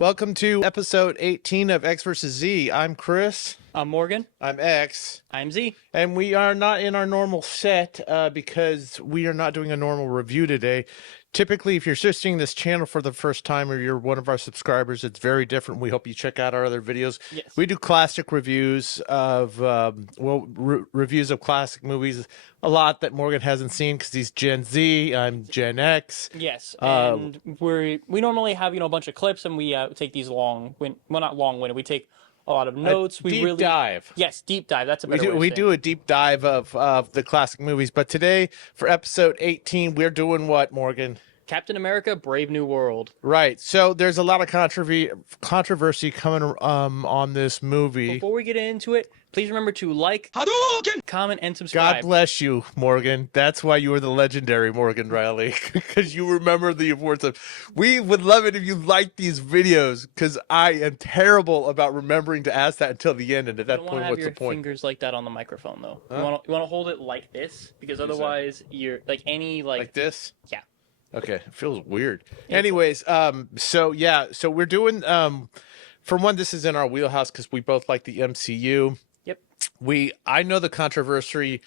Welcome to episode 18 of X vs. Z. I'm Chris. I'm Morgan. I'm X. I'm Z. And we are not in our normal set because we are not doing a normal review today. Typically, if you're seeing this channel for the first time or you're one of our subscribers, it's very different. We hope you check out our other videos. Yes. We do classic reviews of, reviews of classic movies. A lot that Morgan hasn't seen because he's Gen Z. I'm Gen X. Yes, and we normally have a bunch of clips, and we take these not long-winded. We take a lot of notes. We deep dive. Yes, deep dive. That's a better way of saying. We do a deep dive of the classic movies. But today, for episode 18, we're doing what, Morgan? Captain America: Brave New World. Right. So there's a lot of controversy coming on this movie. Before we get into it, please remember to like, comment, and God subscribe. bless you, Morgan. That's why you were the legendary Morgan Riley, because you remember the importance of. We would love it if you liked these videos, because I am terrible about remembering to ask that until the end, and at that point, what's the point? You don't want to have your fingers like that on the microphone, though. Huh? You want to hold it like this, because otherwise you're like this. Yeah. Okay, it feels weird. Anyways, so we're doing for one, this is in our wheelhouse because we both like the MCU. Yep. I know the controversy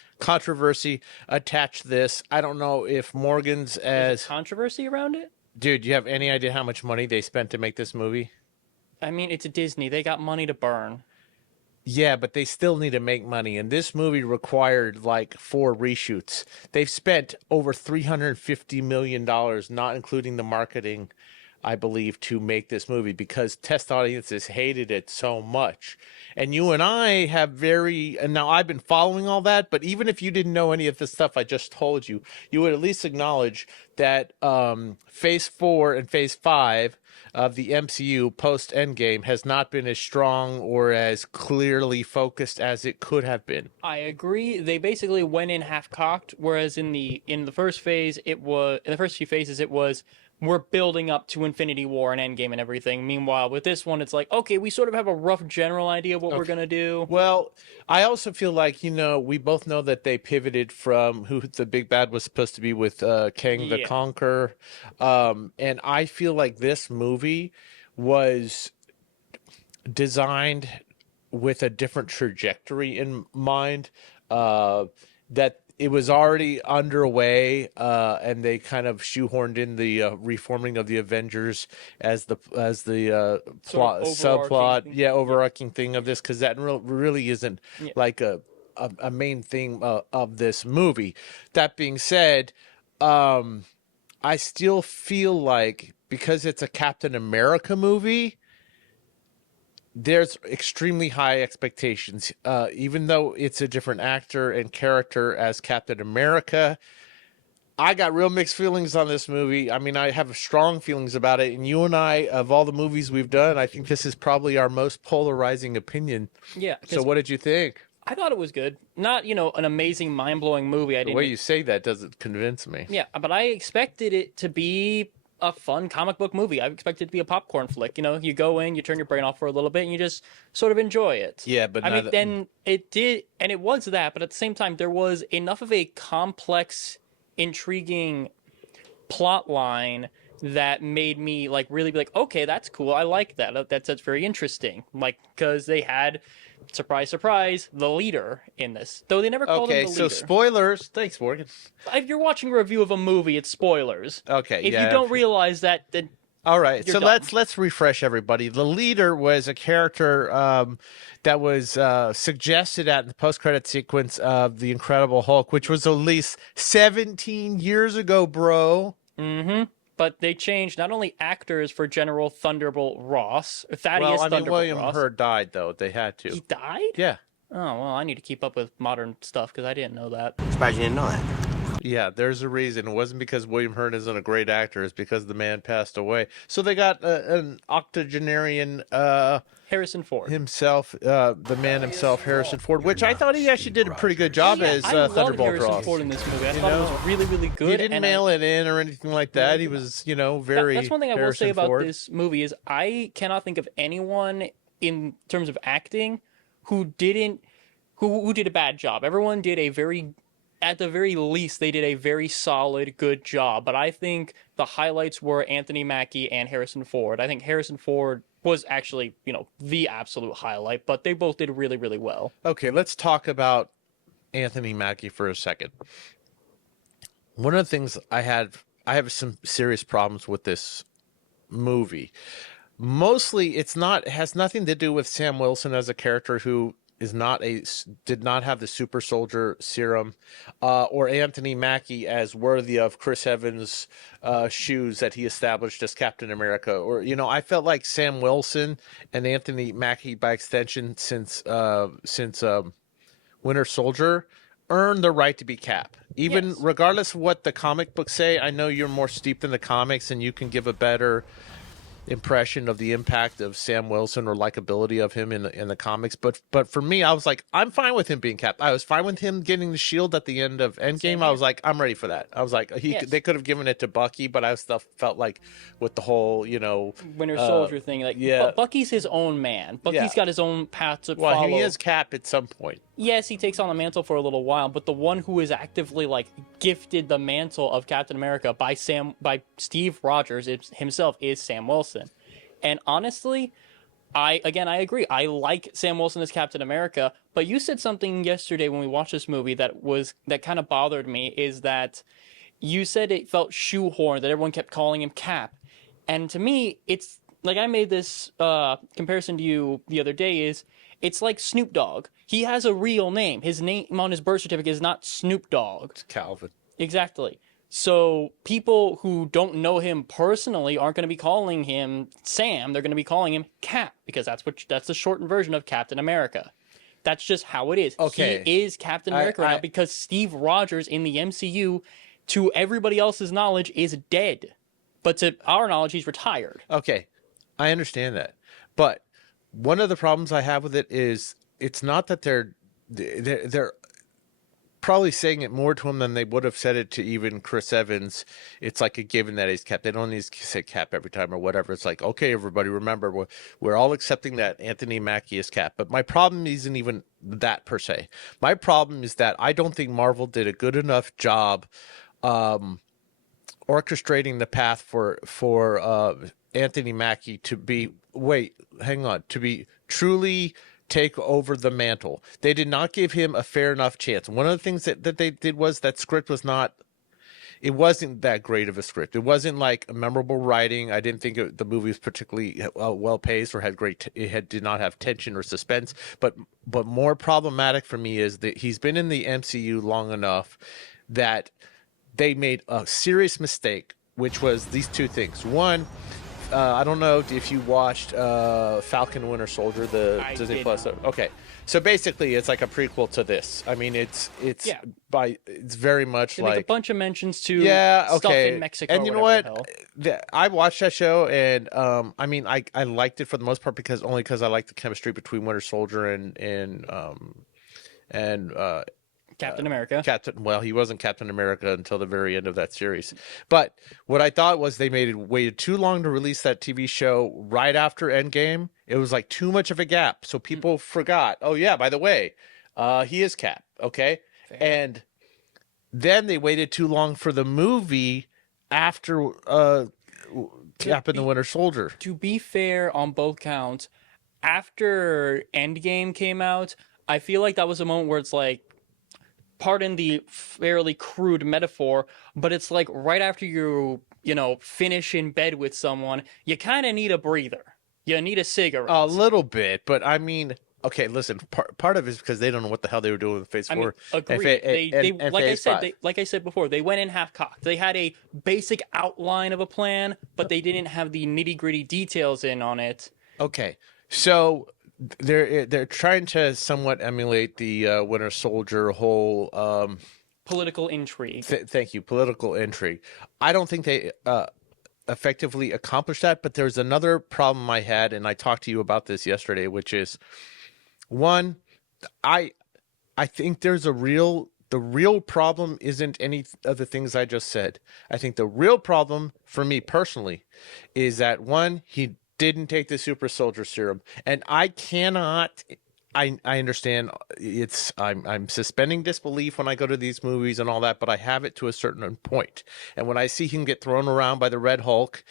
attached this. I don't know if Morgan's as controversy around it. Dude, you have any idea how much money they spent to make this movie? I mean, it's a Disney. They got money to burn. Yeah, but they still need to make money, and this movie required like 4 reshoots. They've spent over $350 million, not including the marketing, I believe, to make this movie because test audiences hated it so much. And you and I have and now I've been following all that, but even if you didn't know any of the stuff I just told you, you would at least acknowledge that Phase 4 and Phase 5 of the MCU post-Endgame has not been as strong or as clearly focused as it could have been. I agree. They basically went in half-cocked, whereas in the first phase, in the first few phases, it was we're building up to Infinity War and Endgame and everything. Meanwhile, with this one, it's like, okay, we sort of have a rough general idea of what we're going to do. Well, I also feel like, we both know that they pivoted from who the big bad was supposed to be with Kang the Conqueror. And I feel like this movie was designed with a different trajectory in mind, that it was already underway, and they kind of shoehorned in the reforming of the Avengers as the plot subplot, overarching thing of this, because that really isn't like a main thing of this movie. That being said, I still feel like because it's a Captain America movie, there's extremely high expectations, even though it's a different actor and character as Captain America. I got real mixed feelings on this movie. I mean, I have strong feelings about it, and you and I, of all the movies we've done, I think this is probably our most polarizing opinion. Yeah. So what did you think? I thought it was good. Not, an amazing, mind-blowing movie. The way you say that doesn't convince me. Yeah, but I expected it to be a fun comic book movie. I expected it to be a popcorn flick. You go in, you turn your brain off for a little bit, and you just sort of enjoy it. Yeah, but then it did, and it was that, but at the same time, there was enough of a complex, intriguing plot line that made me really be like, okay, that's cool. I like that. That's very interesting. Because they had, surprise, surprise, the leader in this. Though they never called him the leader. Okay, so spoilers. Thanks, Morgan. If you're watching a review of a movie, it's spoilers. Okay, If you don't realize that, then all right, so dumb. let's refresh everybody. The leader was a character that was suggested at the post-credit sequence of The Incredible Hulk, which was at least 17 years ago, bro. Mm-hmm. But they changed not only actors for General Thunderbolt Ross, Thaddeus Thunderbolt William Ross. Hurt died, though. They had to. He died? Yeah. Oh, well, I need to keep up with modern stuff because I didn't know that. Surprised you didn't know that. Yeah, there's a reason. It wasn't because William Hurt isn't a great actor. It's because the man passed away. So they got an octogenarian Harrison Ford himself, the man himself, Harrison Ford, which I thought he actually did a pretty good job as Thunderbolt Ross. I loved Harrison Ford in this movie. I thought it was really, really good. He didn't mail it in or anything like that. He was, very. That's one thing I will say about Ford. this movie is I cannot think of anyone in terms of acting who did a bad job. Everyone did a very at the very least, they did a very solid, good job. But I think the highlights were Anthony Mackie and Harrison Ford. I think Harrison Ford was actually, the absolute highlight, but they both did really, really well. Okay, let's talk about Anthony Mackie for a second. One of the things I have some serious problems with this movie. Mostly, it has nothing to do with Sam Wilson as a character who did not have the super soldier serum, or Anthony Mackie as worthy of Chris Evans' shoes that he established as Captain America. Or I felt like Sam Wilson and Anthony Mackie, by extension, since Winter Soldier, earned the right to be Cap. Even regardless of what the comic books say, I know you're more steeped in the comics and you can give a better impression of the impact of Sam Wilson or likability of him in the comics, but for me, I was like, I'm fine with him being Cap. I was fine with him getting the shield at the end of Endgame. I was like, I'm ready for that. I was like, they could have given it to Bucky, but I still felt like with the whole Winter Soldier thing, Bucky's his own man. Bucky's got his own path to follow. He is Cap at some point. Yes, he takes on the mantle for a little while, but the one who is actively gifted the mantle of Captain America by Steve Rogers himself is Sam Wilson. And honestly, I agree. I like Sam Wilson as Captain America, but you said something yesterday when we watched this movie that kind of bothered me, is that you said it felt shoehorned, that everyone kept calling him Cap. And to me, it's like, I made this comparison to you the other day, it's like Snoop Dogg. He has a real name. His name on his birth certificate is not Snoop Dogg. It's Calvin. Exactly. So people who don't know him personally aren't going to be calling him Sam. They're going to be calling him Cap, because that's the shortened version of Captain America. That's just how it is. Okay. He is Captain America right now because Steve Rogers in the MCU, to everybody else's knowledge, is dead. But to our knowledge, he's retired. Okay. I understand that. But one of the problems I have with it is it's not that they're probably saying it more to him than they would have said it to even Chris Evans. It's like a given that he's Cap. They don't need to say Cap every time or whatever. It's like, okay, everybody, remember, we're all accepting that Anthony Mackie is Cap. But my problem isn't even that per se. My problem is that I don't think Marvel did a good enough job orchestrating the path for Anthony Mackie to be truly take over the mantle. They did not give him a fair enough chance. One of the things that they did was that script wasn't that great of a script. It wasn't like a memorable writing. I didn't think the movie was particularly well paced or did not have tension or suspense. But more problematic for me is that he's been in the MCU long enough that they made a serious mistake, which was these two things. One, I don't know if you watched Falcon Winter Soldier, the Disney Plus. Okay, so basically, it's like a prequel to this. I mean, it's very much they like make a bunch of mentions to stuff in Mexico. And you know what? I watched that show, and I mean, I liked it for the most part because I liked the chemistry between Winter Soldier and Captain America. He wasn't Captain America until the very end of that series. But what I thought was they waited too long to release that TV show right after Endgame. It was like too much of a gap. So people forgot, oh yeah, by the way, he is Cap. Okay. Fair. And then they waited too long for the movie after Cap and the Winter Soldier. To be fair on both counts, after Endgame came out, I feel like that was a moment where it's like, pardon the fairly crude metaphor, but it's like right after you finish in bed with someone, you kind of need a breather. You need a cigarette. A little bit, but I mean, okay, listen, part of it is because they don't know what the hell they were doing with Phase 4. Agreed. Like I said before, they went in half-cocked. They had a basic outline of a plan, but they didn't have the nitty-gritty details in on it. Okay, so they're trying to somewhat emulate the Winter Soldier whole political intrigue. Thank you, political intrigue. I don't think they effectively accomplished that, but there's another problem I had, and I talked to you about this yesterday, which is one, I think the real problem isn't any of the things I just said. I think the real problem for me personally is that one, he didn't take the super soldier serum, and I cannot I understand I'm suspending disbelief when I go to these movies and all that, but I have it to a certain point. And when I see him get thrown around by the Red Hulk,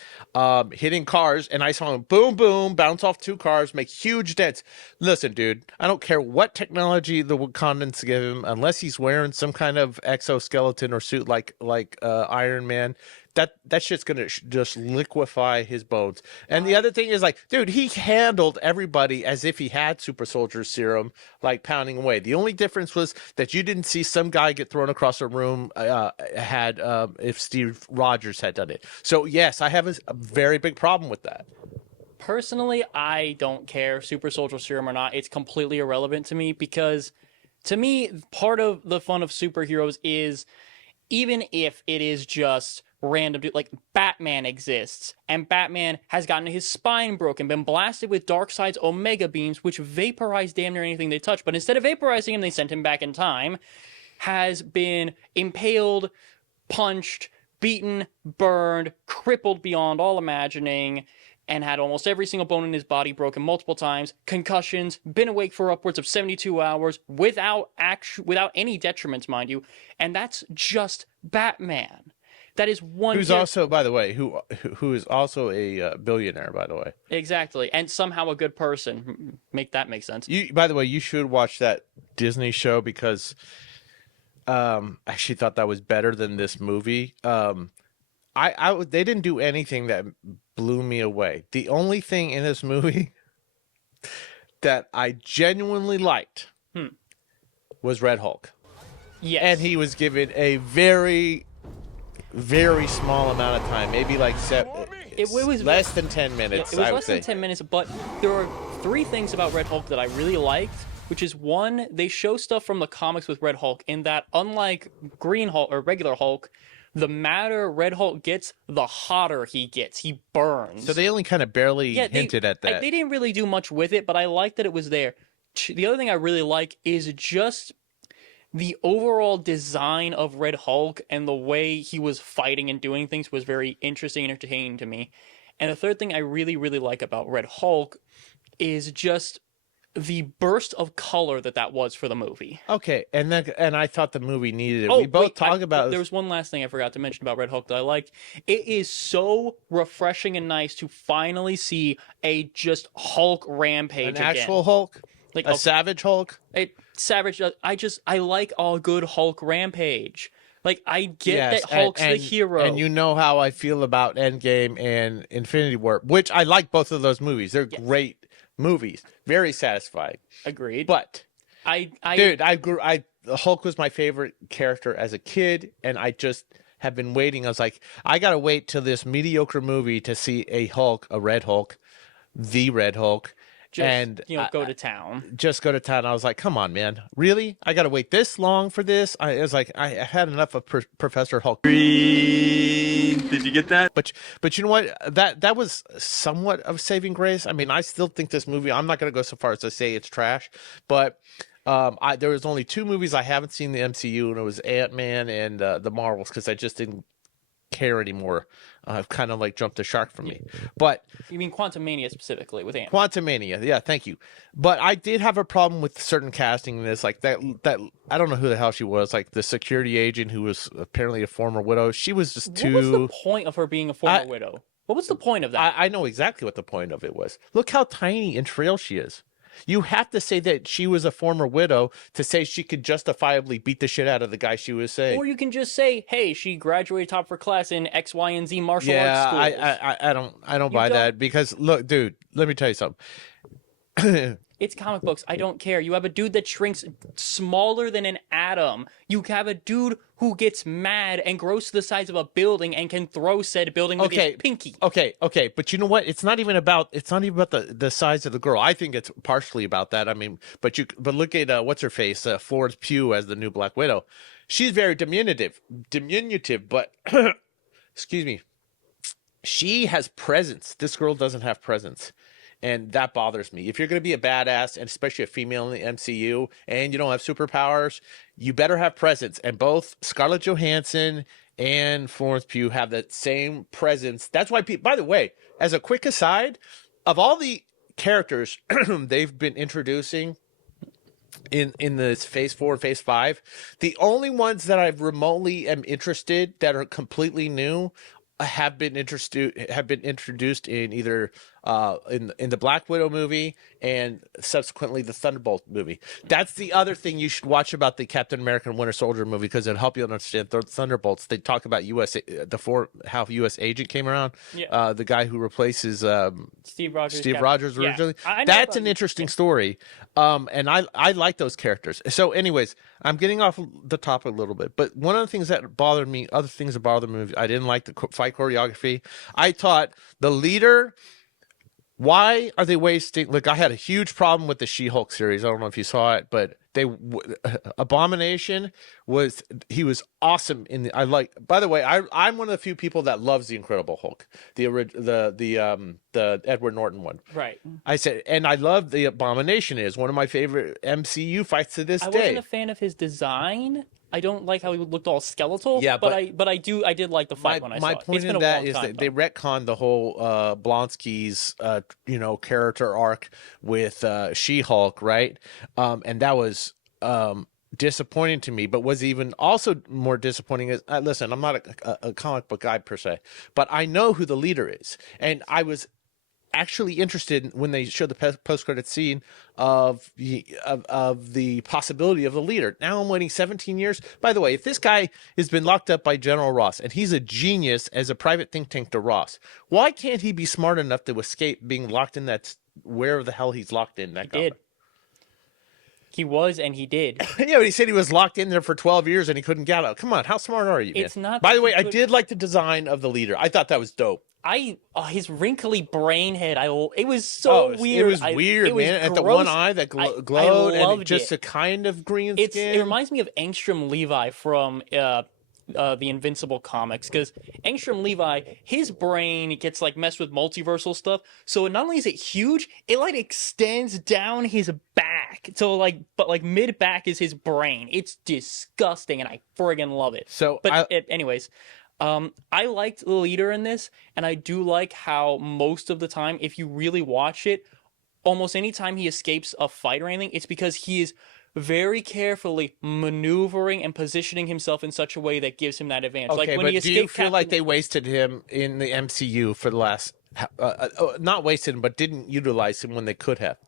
hitting cars, and I saw him boom boom bounce off 2 cars, make huge dents. Listen, dude, I don't care what technology the Wakandans give him, unless he's wearing some kind of exoskeleton or suit like Iron Man. That shit's gonna just liquefy his bones. And the other thing is, like, dude, he handled everybody as if he had super soldier serum, like pounding away. The only difference was that you didn't see some guy get thrown across a room if Steve Rogers had done it. So yes, I have a very big problem with that. Personally, I don't care, super soldier serum or not. It's completely irrelevant to me, because to me, part of the fun of superheroes is, even if it is just random, like Batman exists, and Batman has gotten his spine broken, been blasted with Darkseid's Omega beams, which vaporize damn near anything they touch, but instead of vaporizing him, they sent him back in time, has been impaled, punched, beaten, burned, crippled beyond all imagining, and had almost every single bone in his body broken multiple times, concussions, been awake for upwards of 72 hours without any detriments, mind you, and that's just Batman. That is one. Who's also, by the way, who is also a billionaire, by the way. Exactly, and somehow a good person. Make that make sense. By the way, you should watch that Disney show, because I actually thought that was better than this movie. They didn't do anything that blew me away. The only thing in this movie that I genuinely liked was Red Hulk. Yes, and he was given a very, very small amount of time, maybe like it was less than 10 minutes. It was I would less say. than 10 minutes, but there are 3 things about Red Hulk that I really liked, which is, one, they show stuff from the comics with Red Hulk, in that, unlike Green Hulk or regular Hulk, the madder Red Hulk gets, the hotter he gets. He burns. So they only kind of barely hinted at that. They didn't really do much with it, but I like that it was there. The other thing I really like is just the overall design of Red Hulk, and the way he was fighting and doing things was very interesting and entertaining to me. And the third thing I really, really like about Red Hulk is just the burst of color that was for the movie. Okay, and I thought the movie needed it. We both talk about. There was one last thing I forgot to mention about Red Hulk that I liked. It is so refreshing and nice to finally see a just Hulk rampage an again. Actual Hulk, like a savage Hulk. I like a good Hulk rampage. Like, I get that Hulk's the hero. And you know how I feel about Endgame and Infinity War, which I like both of those movies. They're great movies, very satisfying. Agreed. But Hulk was my favorite character as a kid, and I just have been waiting. I was like, I gotta wait till this mediocre movie to see a Hulk, a Red Hulk, the Red Hulk. Go to town. Just go to town. I was like, come on, man. Really? I got to wait this long for this? I was like, I had enough of Professor Hulk. Green. Did you get that? But you know what? That was somewhat of saving grace. I mean, I still think this movie, I'm not going to go so far as to say it's trash, but there was only 2 movies I haven't seen in the MCU, and it was Ant-Man and the Marvels, because I just didn't care anymore. Kind of like jumped the shark for me. But you mean Quantumania specifically with Ant? Quantumania, yeah, thank you. But I did have a problem with certain casting in this, like that I don't know who the hell she was, like the security agent who was apparently a former widow. She was just too. What was the point of her being a former widow? What was the point of that? I know exactly what the point of it was. Look how tiny and frail she is. You have to say that she was a former widow to say she could justifiably beat the shit out of the guy she was saying. Or you can just say, hey, she graduated top of her class in X, Y, and Z martial arts schools. I don't buy that, because look, dude, let me tell you something. It's comic books. I don't care. You have a dude that shrinks smaller than an atom. You have a dude who gets mad and grows to the size of a building and can throw said building with his pinky. Okay. But you know what? It's not even about the size of the girl. I think it's partially about that. I mean, but look at what's her face, Florence Pugh as the new Black Widow. She's very diminutive, but excuse me. She has presence. This girl doesn't have presence. And that bothers me. If you're going to be a badass, and especially a female in the MCU, and you don't have superpowers, you better have presence. And both Scarlett Johansson and Florence Pugh have that same presence. That's why people, by the way, as a quick aside, of all the characters they've been introducing in this phase 4 and phase 5. The only ones that I've remotely am interested that are completely new have been introduced in either in the Black Widow movie and subsequently the Thunderbolt movie. That's the other thing you should watch about the Captain America and Winter Soldier movie, because it'll help you understand Thunderbolts. They talk about how U.S. Agent came around. Yeah. The guy who replaces Steve Rogers. Steve Rogers originally. I know That's about an it. interesting story. And I like those characters. So anyways, I'm getting off the topic a little bit, but one of the things that bothered me, other things that bothered me, I didn't like the fight choreography. I thought the leader, why are they wasting? Look, I had a huge problem with the She-Hulk series. I don't know if you saw it, but Abomination was awesome in the. I like. By the way, I'm one of the few people that loves the Incredible Hulk, the Edward Norton one. Right. I said, and I love the Abomination. Is one of my favorite MCU fights to this day. I wasn't a fan of his design. I don't like how he looked all skeletal. Yeah, but I did like the fight when I saw it. My point in that is that they retconned the whole Blonsky's character arc with She-Hulk, right? And that was disappointing to me. But was even also more disappointing is listen, I'm not a comic book guy per se, but I know who the leader is, and I was actually interested when they showed the post-credit scene of the possibility of the leader. Now I'm waiting 17 years. By the way, if this guy has been locked up by General Ross and he's a genius as a private think tank to Ross, why can't he be smart enough to escape being locked in that where the hell he's locked in? That he did. He was, and he did. Yeah, but he said he was locked in there for 12 years and he couldn't get out. Come on, how smart are you, man? It's not. By the way, I did like the design of the leader. I thought that was dope. His wrinkly brain head. It was so weird. It was weird, man. At the one eye that glowed, and just a kind of green skin. It reminds me of Angstrom Levi from the Invincible comics, because Angstrom Levi, his brain gets like messed with multiversal stuff. So not only is it huge, it like extends down his back. So but mid back is his brain. It's disgusting, and I friggin' love it. So, anyways. I liked the leader in this, and I do like how most of the time, if you really watch it, almost any time he escapes a fight or anything, it's because he is very carefully maneuvering and positioning himself in such a way that gives him that advantage. Okay, like when but do you feel like they wasted him in the MCU for the last... not wasted him, but didn't utilize him when they could have?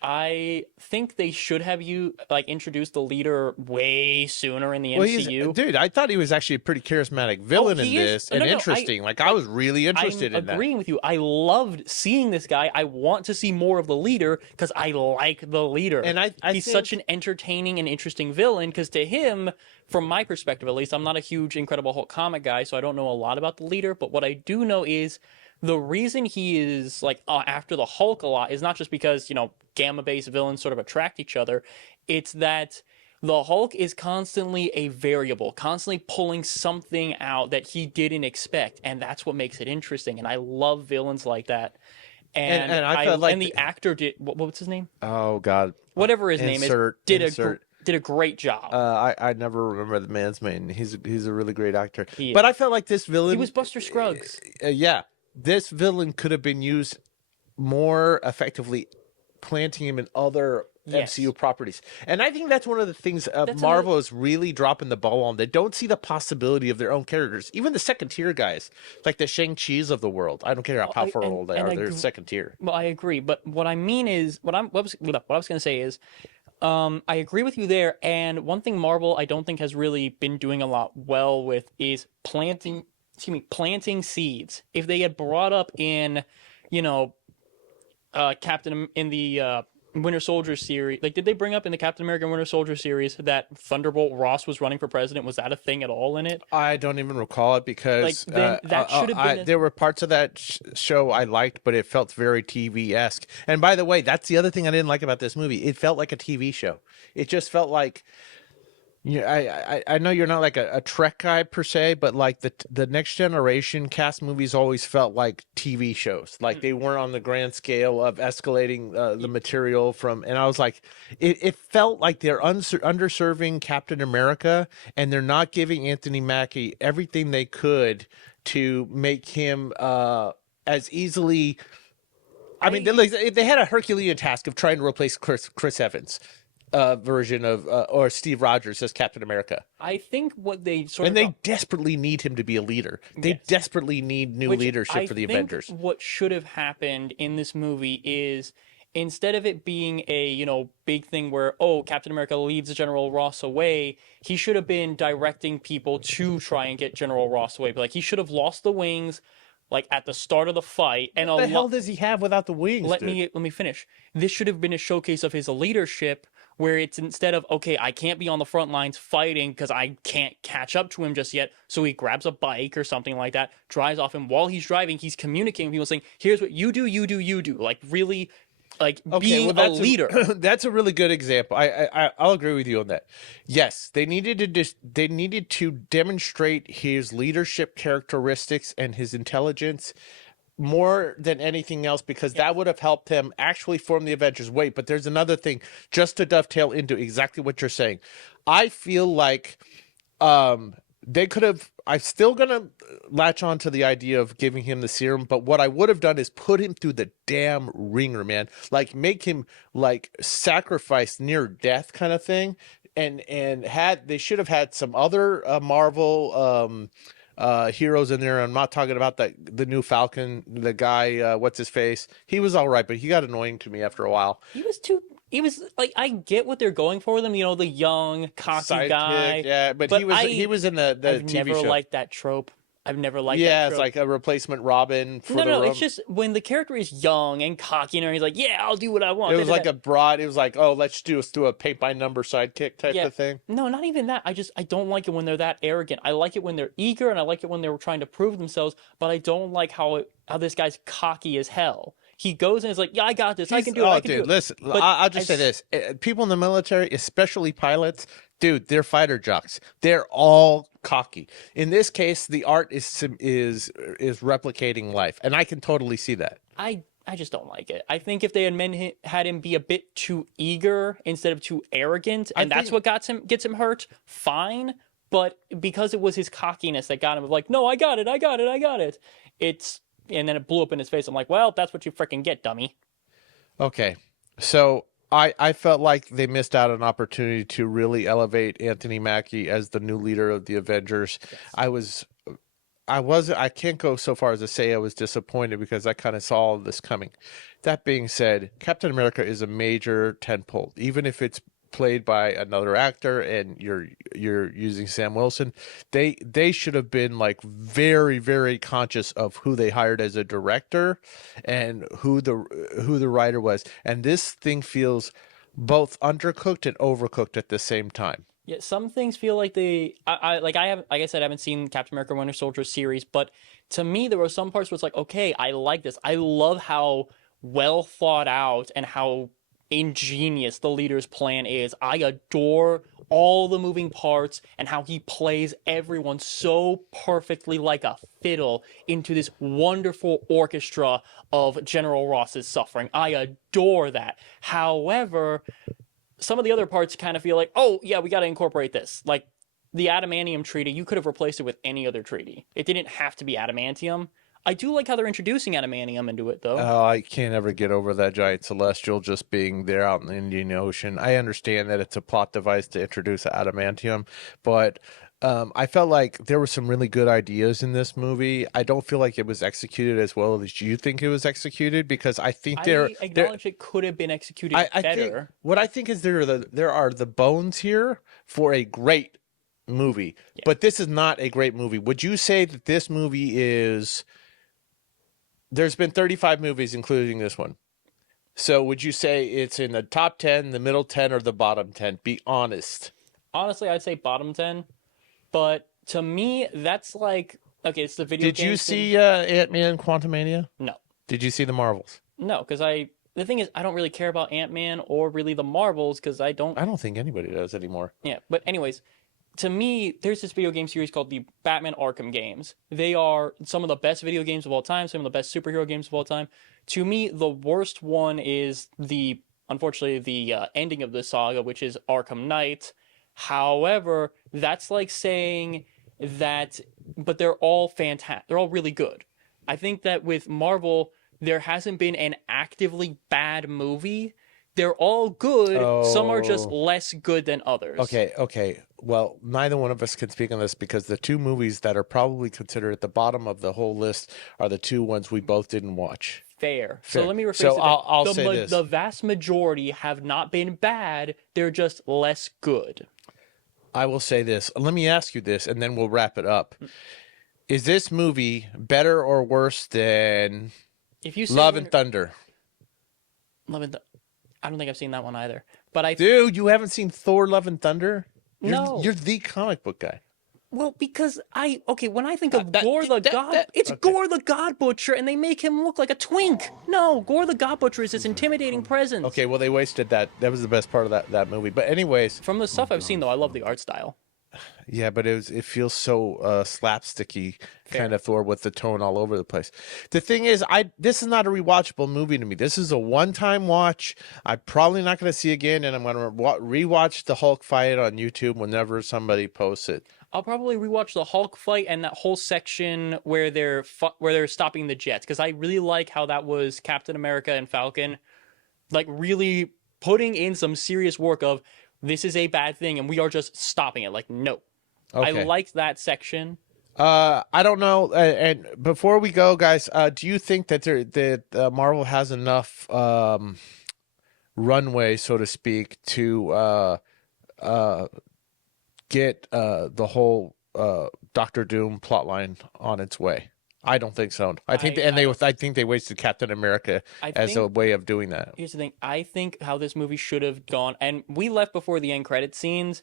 I think they should have introduced the leader way sooner in the MCU. Dude, I thought he was actually a pretty charismatic villain in this, and interesting. I was really interested in that. I'm agreeing with you. I loved seeing this guy. I want to see more of the leader because I like the leader. And he's such an entertaining and interesting villain, because to him, from my perspective at least, I'm not a huge Incredible Hulk comic guy, so I don't know a lot about the leader, but what I do know is the reason he is after the Hulk a lot is not just because, gamma-based villains sort of attract each other. It's that the Hulk is constantly a variable, constantly pulling something out that he didn't expect, and that's what makes it interesting. And I love villains like that. And I felt like the actor did what's his name? Oh God, whatever his name is, did a great job. I never remember the man's name. He's a really great actor. But I felt like this villain. He was Buster Scruggs. Yeah. This villain could have been used more effectively, planting him in other MCU properties. And I think that's one of the things Marvel is really dropping the ball on. They don't see the possibility of their own characters. Even the second tier guys, like the Shang-Chi's of the world. I don't care how powerful they are. They're second tier. Well, I agree. But what I mean is, what I was going to say is, I agree with you there. And one thing Marvel, I don't think has really been doing a lot well with is planting seeds. If they had brought up in, Captain in the Winter Soldier series, did they bring up in the Captain America Winter Soldier series that Thunderbolt Ross was running for president? Was that a thing at all in it? I don't even recall it, because that should have been. There were parts of that show I liked, but it felt very TV-esque. And by the way, that's the other thing I didn't like about this movie. It felt like a TV show. It just felt like. Yeah, I know you're not like a Trek guy per se, but like the Next Generation cast movies always felt like TV shows. Like they weren't on the grand scale of escalating the material from. And I was like, it felt like they're underserving Captain America, and they're not giving Anthony Mackie everything they could to make him as easily. I mean, they had a Herculean task of trying to replace Chris Evans. version of or Steve Rogers as Captain America. I think what they And they desperately need him to be a leader. They desperately need new leadership for the Avengers. What should have happened in this movie is, instead of it being a, big thing where, Captain America leaves General Ross away, he should have been directing people to try and get General Ross away. But like, he should have lost the wings like at the start of the fight. And what the hell does he have without the wings? Let me finish. This should have been a showcase of his leadership, where it's instead of, okay, I can't be on the front lines fighting because I can't catch up to him just yet, so he grabs a bike or something like that, drives off, and while he's driving, he's communicating with people saying, here's what you do, you do, you do. Like, really, like, being a leader. That's a really good example. I'll agree with you on that. Yes, they needed to demonstrate his leadership characteristics and his intelligence more than anything else, because that would have helped him actually form the Avengers. Wait, but there's another thing, just to dovetail into exactly what you're saying. I feel like they could have, I'm still gonna latch on to the idea of giving him the serum, but what I would have done is put him through the damn ringer, man. Like, make him like sacrifice near death kind of thing, and they should have had some other Marvel heroes in there. I'm not talking about the new Falcon, the guy, what's his face. He was all right, but he got annoying to me after a while. He was like, I get what they're going for with him, the young, cocky Sidekick, guy. yeah, but he was in the I've TV never show. liked that trope. I've never liked that Yeah, trope. it's like a replacement Robin for No, it's just when the character is young and cocky and he's like, yeah, I'll do what I want. It was like a broad, it was like, oh, let's do a paint by number sidekick type of thing. No, not even that. I don't like it when they're that arrogant. I like it when they're eager, and I like it when they're trying to prove themselves, but I don't like how this guy's cocky as hell. He goes and is like, yeah, I got this. I can do it. I can do it. Listen, I'll just say this. People in the military, especially pilots, dude, they're fighter jocks. They're all cocky. In this case, the art is replicating life, and I can totally see that. I just don't like it. I think if they had him be a bit too eager instead of too arrogant, and that's what gets him hurt, fine. But because it was his cockiness that got him, of like, no, I got it. And then it blew up in his face. I'm like, well, that's what you freaking get, dummy. Okay, so I felt like they missed out on an opportunity to really elevate Anthony Mackie as the new leader of the Avengers. Yes. I can't go so far as to say I was disappointed, because I kind of saw all of this coming. That being said, Captain America is a major tentpole, even if it's played by another actor and you're using Sam Wilson. They should have been like very, very conscious of who they hired as a director and who the writer was. And this thing feels both undercooked and overcooked at the same time. Yeah, some things feel like I haven't seen Captain America Winter Soldier series, but to me there were some parts where it's like, okay, I like this. I love how well thought out and how ingenious the leader's plan is. I adore all the moving parts and how he plays everyone so perfectly like a fiddle into this wonderful orchestra of General Ross's suffering. I adore that. However, some of the other parts kind of feel like, oh yeah, we got to incorporate this. Like the adamantium treaty, you could have replaced it with any other treaty. It didn't have to be adamantium. I do like how they're introducing adamantium into it, though. Oh, I can't ever get over that giant celestial just being there out in the Indian Ocean. I understand that it's a plot device to introduce adamantium, but I felt like there were some really good I ideas in this movie. I don't feel like it was executed as well as you think it was executed, because I think I acknowledge it could have been executed better. What I think is there are the bones here for a great movie, but this is not a great movie. Would you say that this movie is... There's been 35 movies, including this one. So would you say it's in the top 10, the middle 10, or the bottom 10? Be honest. Honestly, I'd say bottom 10. But to me, that's like... Okay, it's the video game. Did you see Ant-Man Quantumania? No. Did you see the Marvels? No, because the thing is, I don't really care about Ant-Man or really the Marvels, because I don't think anybody does anymore. Yeah, but anyways... To me, there's this video game series called the Batman Arkham games. They are some of the best video games of all time, some of the best superhero games of all time. To me, the worst one is unfortunately, the ending of the saga, which is Arkham Knight. However, that's like saying that, but they're all fantastic. They're all really good. I think that with Marvel, there hasn't been an actively bad movie. They're all good. Some are just Oh. less good than others. Okay. Well, neither one of us can speak on this because the two movies that are probably considered at the bottom of the whole list are the two ones we both didn't watch. Fair. Fair. So let me rephrase So it. I'll say this. The vast majority have not been bad. They're just less good. I will say this. Let me ask you this, and then we'll wrap it up. Is this movie better or worse than If you say Love and Thunder? I don't think I've seen that one either. But Dude, you haven't seen Thor: Love and Thunder? No. You're the comic book guy. Well, because when I think of Gore the God, it's okay. Gore the God Butcher, and they make him look like a twink. No, Gore the God Butcher is this intimidating presence. Okay, well, they wasted that. That was the best part of that movie. But anyways. From the stuff I've seen, though, I love the art style. Yeah, but it feels so slapsticky kind of Thor with the tone all over the place. The thing is, this is not a rewatchable movie to me. This is a one-time watch. I'm probably not going to see again, and I'm going to rewatch the Hulk fight on YouTube whenever somebody posts it. I'll probably rewatch the Hulk fight and that whole section where they're stopping the jets, because I really like how that was Captain America and Falcon, like really putting in some serious work of this is a bad thing and we are just stopping it. Like, no. Okay. I liked that section. I don't know. And before we go, guys, do you think that Marvel has enough runway, so to speak, to get the whole Doctor Doom plotline on its way? I don't think so. I think they wasted Captain America as a way of doing that. Here's the thing. I think how this movie should have gone, and we left before the end credit scenes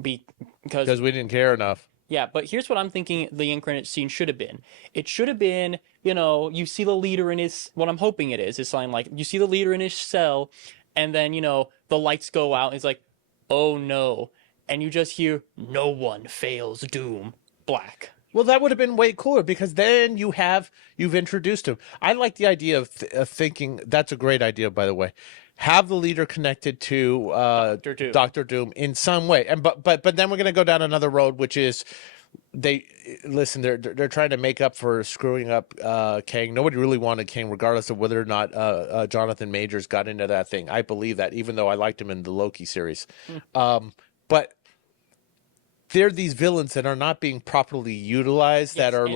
because we didn't care enough. Yeah, but here's what I'm thinking the end credit scene should have been. It should have been, you see the leader in his, what I'm hoping it is, it's something like, you see the leader in his cell, and then, the lights go out, and it's like, oh no. And you just hear, no one fails Doom, black. Well, that would have been way cooler because then you've introduced him. I like the idea of thinking, that's a great idea, by the way. Have the leader connected to Doctor Doom in some way, but then we're going to go down another road, which is they're trying to make up for screwing up Kang. Nobody really wanted Kang, regardless of whether or not Jonathan Majors got into that thing. I believe that, even though I liked him in the Loki series, but they're these villains that are not being properly utilized, that are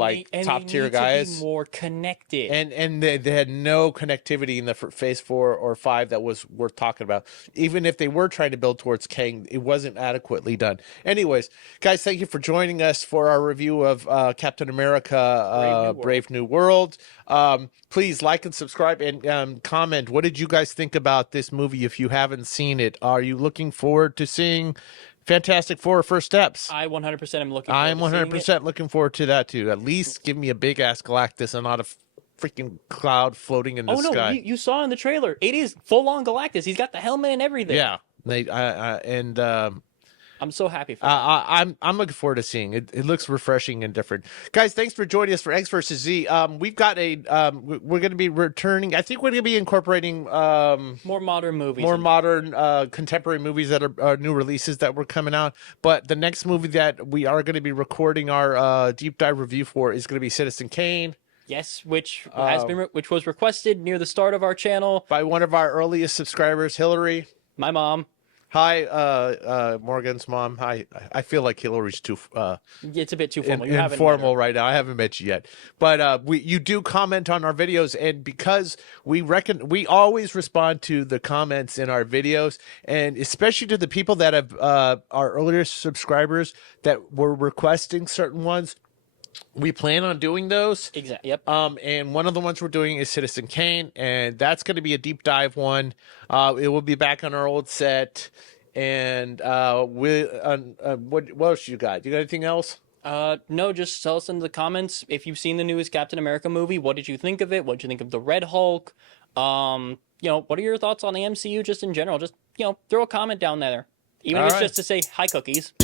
top tier guys. To be more connected. And they had no connectivity in the phase 4 or 5 that was worth talking about. Even if they were trying to build towards Kang, it wasn't adequately done. Anyways, guys, thank you for joining us for our review of Captain America Brave New World. Please like and subscribe and comment. What did you guys think about this movie if you haven't seen it? Are you looking forward to seeing Fantastic Four: First Steps? I 100% am looking forward I'm to 100% looking forward to that too. At least give me a big ass Galactus and not a freaking cloud floating in the sky. You saw in the trailer. It is full on Galactus. He's got the helmet and everything. Yeah. I'm so happy for him. I'm looking forward to seeing it. It looks refreshing and different. Guys, thanks for joining us for X versus Z. We've got we're going to be returning. I think we're going to be incorporating more modern movies, contemporary movies that are new releases that were coming out. But the next movie that we are going to be recording our deep dive review for is going to be Citizen Kane. Yes, which was requested near the start of our channel by one of our earliest subscribers, Hillary. My mom. Hi, Morgan's mom. Hi. I feel like Hillary's too it's a bit too formal. Informal right now. I haven't met you yet, but you do comment on our videos, and because we always respond to the comments in our videos, and especially to the people that have our earlier subscribers that were requesting certain ones. We plan on doing those. Exactly. Yep. And one of the ones we're doing is Citizen Kane, and that's going to be a deep dive one. It will be back on our old set. And what else you got? You got anything else? No, just tell us in the comments if you've seen the newest Captain America movie. What did you think of it? What did you think of the Red Hulk? What are your thoughts on the MCU just in general? Just throw a comment down there, even if it's just to say hi, cookies.